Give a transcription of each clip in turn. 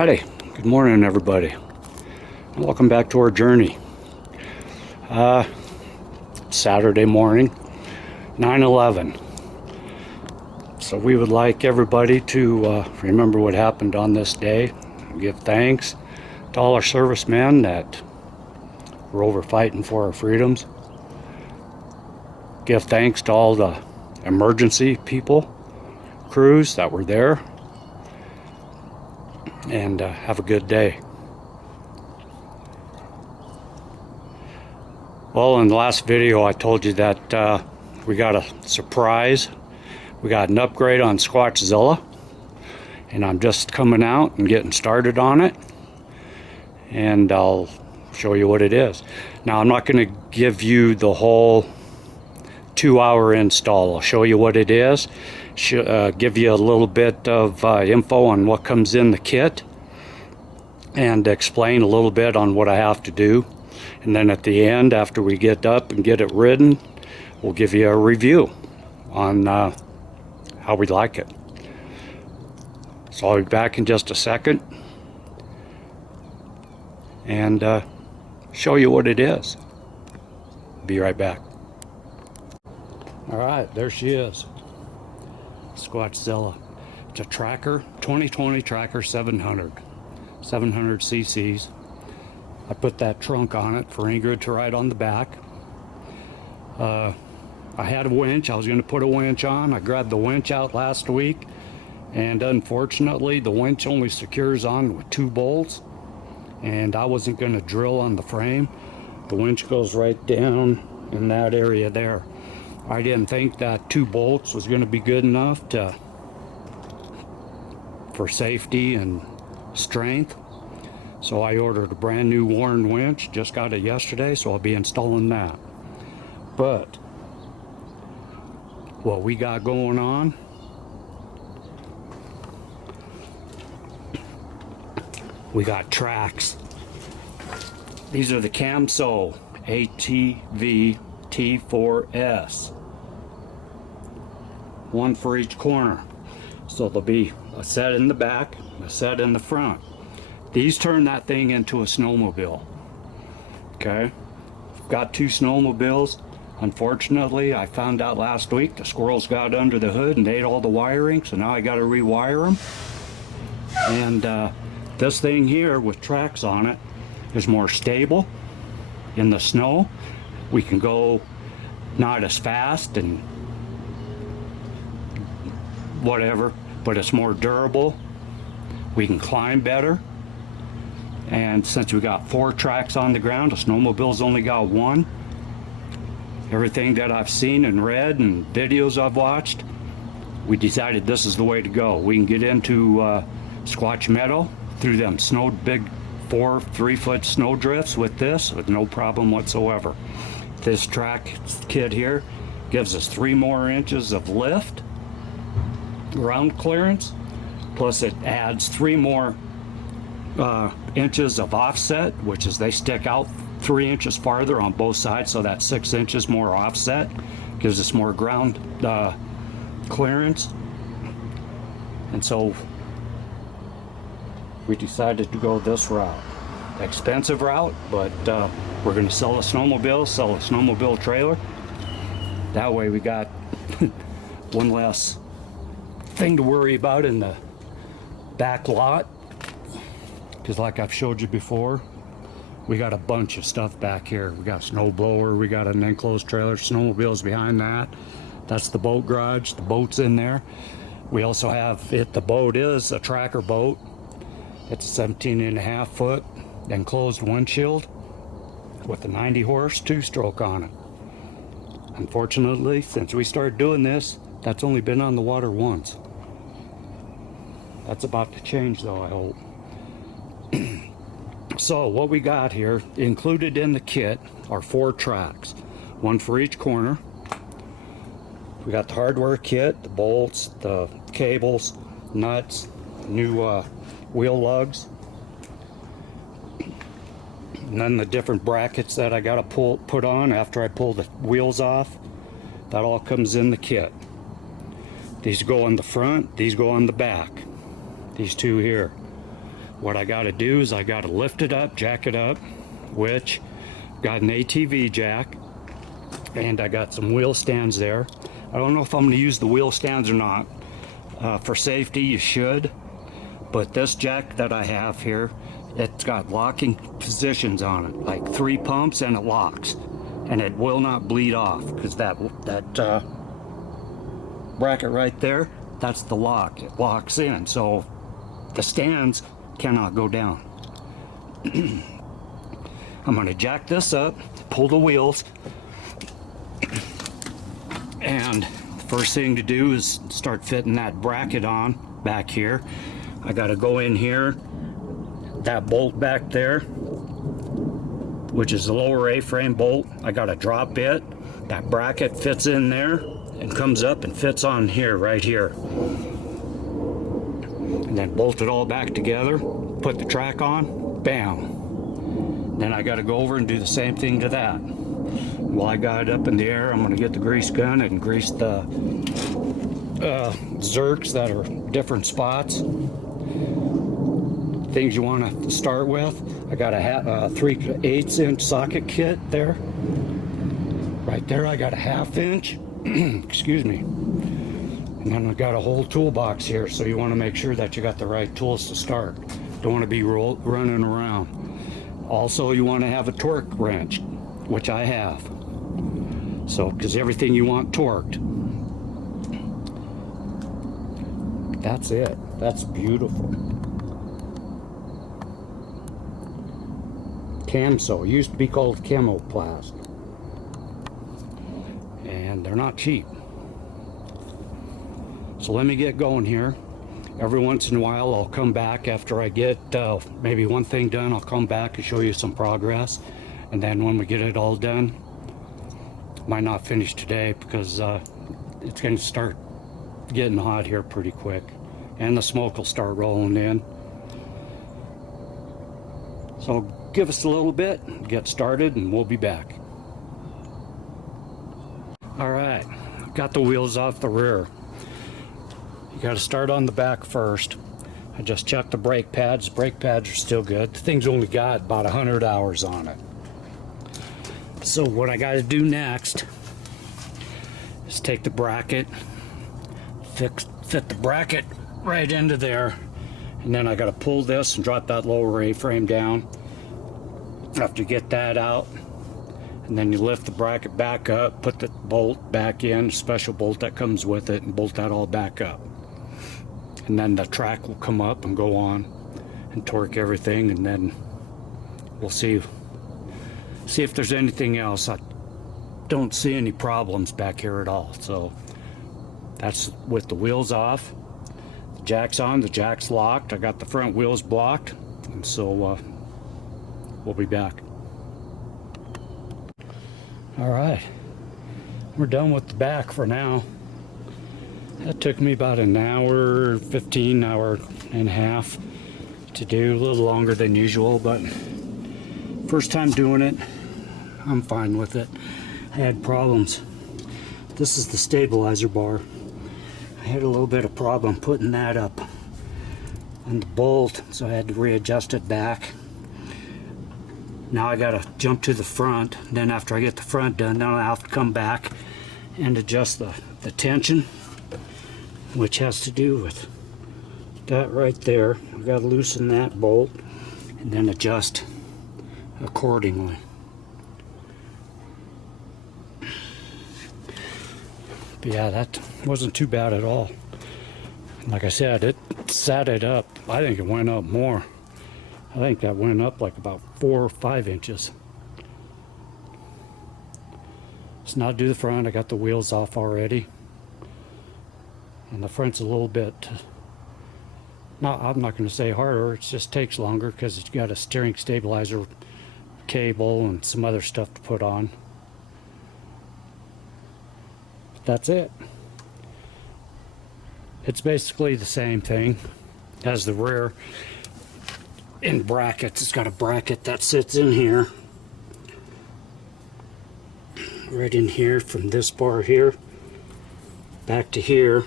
Alrighty, good morning everybody. Welcome back to our journey. Saturday morning, 9/11. So we would like everybody to remember what happened on this day. Give thanks to all our servicemen that were over fighting for our freedoms. Give thanks to all the emergency people, crews that were there. And have a good day. Well, in the last video I told you that we got a surprise. We got an upgrade on Squatchzilla, and I'm just coming out and getting started on it, and I'll show you what it is. Now, I'm not going to give you the whole 2-hour install. I'll show you what it is, give you a little bit of info on what comes in the kit, and explain a little bit on what I have to do. And then at the end, after we get up and get it ridden, we'll give you a review on how we like it. So I'll be back in just a second and show you what it is. Be right back. Alright, there she is. Squatchzilla. It's a tracker, 2020 Tracker 700 cc's. I put that trunk on it for Ingrid to ride on the back. I had a winch. I was going to put a winch on. I grabbed the winch out last week, and unfortunately the winch only secures on with 2 bolts, and I wasn't going to drill on the frame. The winch goes right down in that area there. I didn't think that 2 bolts was going to be good enough for safety and strength. So I ordered a brand new Warren winch. Just got it yesterday, so I'll be installing that. But what we got going on, we got tracks. These are the CAMSO ATV T4S. One for each corner. So there'll be a set in the back, a set in the front. These turn that thing into a snowmobile. Okay, got 2 snowmobiles. Unfortunately, I found out last week the squirrels got under the hood and ate all the wiring, so now I got to rewire them. And this thing here with tracks on it is more stable in the snow. We can go not as fast and whatever, but it's more durable. We can climb better. And since we got 4 tracks on the ground, a snowmobile's only got 1. Everything that I've seen and read and videos I've watched, we decided this is the way to go. We can get into Squatch Meadow through them big 3-foot snow drifts with this with no problem whatsoever. This track kit here gives us 3 more inches of lift, ground clearance, plus it adds 3 more inches of offset, which is they stick out 3 inches farther on both sides, so that 6 inches more offset gives us more ground clearance. And so we decided to go this route, expensive route, but we're going to sell a snowmobile trailer. That way we got one less thing to worry about in the back lot, because like I've showed you before, we got a bunch of stuff back here. We got a snow blower, we got an enclosed trailer, snowmobiles behind that. That's the boat garage, the boat's in there. We also have the boat is a tracker boat. It's a 17.5 foot enclosed windshield with a 90 horse 2-stroke on it. Unfortunately, since we started doing this, that's only been on the water once. That's about to change though, I hope. So what we got here, included in the kit, are 4 tracks, 1 for each corner. We got the hardware kit, the bolts, the cables, nuts, new wheel lugs, and then the different brackets that I gotta put on after I pull the wheels off. That all comes in the kit. These go on the front, these go on the back. These 2 here. What I got to do is I got to lift it up, jack it up, which got an ATV jack, and I got some wheel stands there. I don't know if I'm going to use the wheel stands or not. For safety, you should, but this jack that I have here, it's got locking positions on it, like 3 pumps, and it locks, and it will not bleed off, because that bracket right there, that's the lock. It locks in, so the stands cannot go down. I'm going to jack this up, pull the wheels, and the first thing to do is start fitting that bracket on back here. I got to go in here, that bolt back there, which is the lower A-frame bolt. I got to drop it. That bracket fits in there and comes up and fits on here, right here. And then bolt it all back together, put the track on, bam. Then I got to go over and do the same thing to that. While I got it up in the air, I'm going to get the grease gun and grease the zerks that are different spots. Things you want to start with. I got a 3/8 inch socket kit there. Right there I got a 1/2 inch. Excuse me. And then I got a whole toolbox here, so you want to make sure that you got the right tools to start. Don't want to be running around. Also, you want to have a torque wrench, which I have. So, because everything you want torqued. That's it. That's beautiful. CAMSO, used to be called Chemoplast. And they're not cheap. So let me get going here. Every once in a while I'll come back after I get maybe one thing done. I'll come back and show you some progress, and then when we get it all done, might not finish today because it's going to start getting hot here pretty quick, and the smoke will start rolling in. So give us a little bit, get started, and we'll be back. All right, got the wheels off the rear. You got to start on the back first. I just checked the brake pads. Brake pads are still good. The thing's only got about 100 hours on it. So what I got to do next is take the bracket, fit the bracket right into there, and then I got to pull this and drop that lower A-frame down. After you get that out, and then you lift the bracket back up, put the bolt back in, special bolt that comes with it, and bolt that all back up. And then the track will come up and go on and torque everything, and then we'll see if there's anything else. I don't see any problems back here at all. So that's with the wheels off, the jack's on, the jack's locked. I got the front wheels blocked, and so we'll be back. All right, we're done with the back for now. That took me about an hour, 15 hour and a half to do, a little longer than usual, but first time doing it, I'm fine with it. I had problems. This is the stabilizer bar. I had a little bit of problem putting that up on the bolt, so I had to readjust it back. Now I gotta jump to the front. Then after I get the front done, then I'll have to come back and adjust the tension, which has to do with that right there. I've got to loosen that bolt and then adjust accordingly. But yeah, that wasn't too bad at all. Like I said, it sat it up. I think it went up more. I think that went up like about 4 or 5 inches. So now to do the front, I got the wheels off already. And the front's a little bit, I'm not going to say harder, it just takes longer because it's got a steering stabilizer cable and some other stuff to put on. But that's it. It's basically the same thing as the rear. In brackets, it's got a bracket that sits in here, right in here, from this bar here back to here.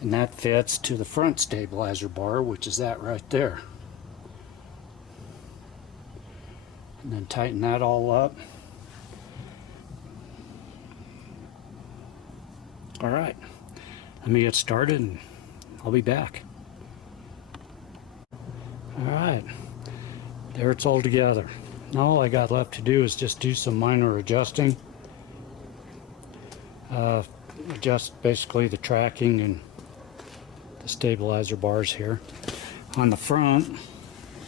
And that fits to the front stabilizer bar, which is that right there. And then tighten that all up. All right, let me get started and I'll be back. All right, there it's all together. Now all I got left to do is just do some minor adjusting. Adjust basically the tracking and the stabilizer bars here. On the front,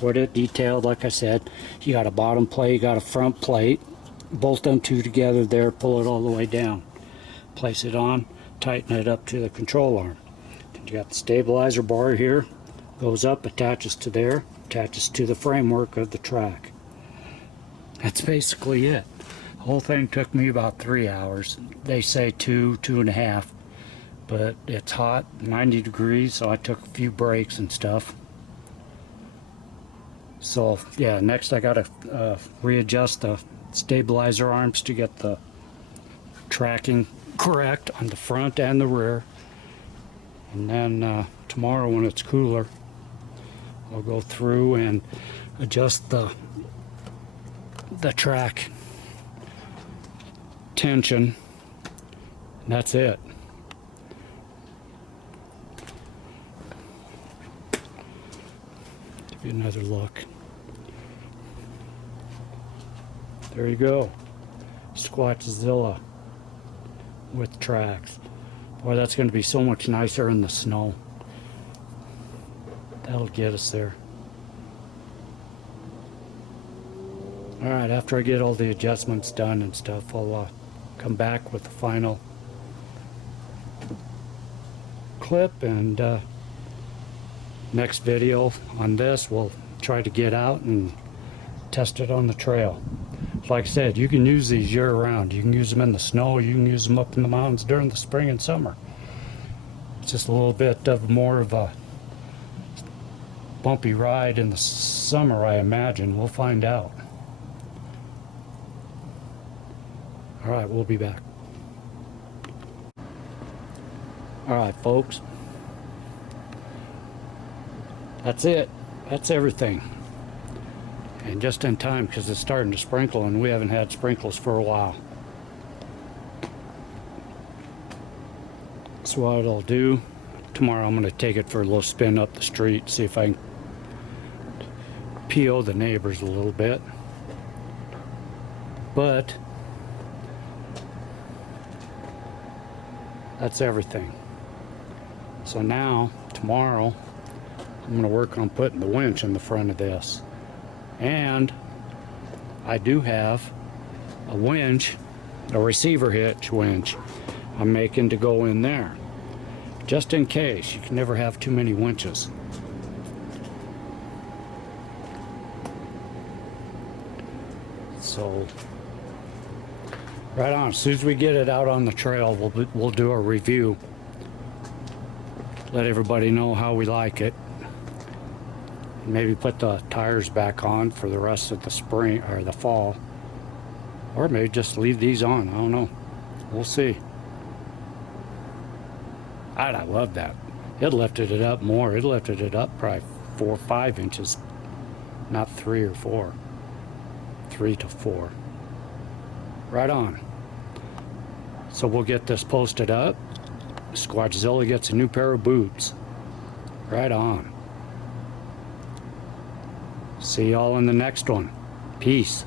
with it detailed, like I said, you got a bottom plate, you got a front plate. Bolt them two together there, pull it all the way down. Place it on, tighten it up to the control arm. Then you got the stabilizer bar here, goes up, attaches to there, attaches to the framework of the track. That's basically it. The whole thing took me about 3 hours. They say 2.5, but it's hot, 90 degrees, so I took a few breaks and stuff. So yeah, next I gotta readjust the stabilizer arms to get the tracking correct on the front and the rear. And then tomorrow when it's cooler, I'll go through and adjust the track tension, and that's it. Give you another look. There you go, Squatchzilla with tracks. Boy, that's going to be so much nicer in the snow. That'll get us there. Alright, after I get all the adjustments done and stuff, I'll come back with the final clip, and next video on this we'll try to get out and test it on the trail. Like I said, you can use these year round. You can use them in the snow, you can use them up in the mountains during the spring and summer. It's just a little bit of more of a bumpy ride in the summer, I imagine. We'll find out. Alright, we'll be back. Alright, folks. That's it. That's everything. And just in time, because it's starting to sprinkle and we haven't had sprinkles for a while. So what I'll do, tomorrow I'm going to take it for a little spin up the street, see if I can PO the neighbors a little bit. But that's everything. So now, tomorrow, I'm going to work on putting the winch in the front of this. And I do have a winch, a receiver hitch winch I'm making to go in there. Just in case, you can never have too many winches. So, right on, as soon as we get it out on the trail, we'll do a review. Let everybody know how we like it. Maybe put the tires back on for the rest of the spring or the fall. Or maybe just leave these on, I don't know. We'll see. I love that. It lifted it up more. It lifted it up probably 4 or 5 inches. Not 3 or 4. 3 to 4. Right on. So we'll get this posted up. Squatchzilla gets a new pair of boots. Right on. See y'all in the next one. Peace.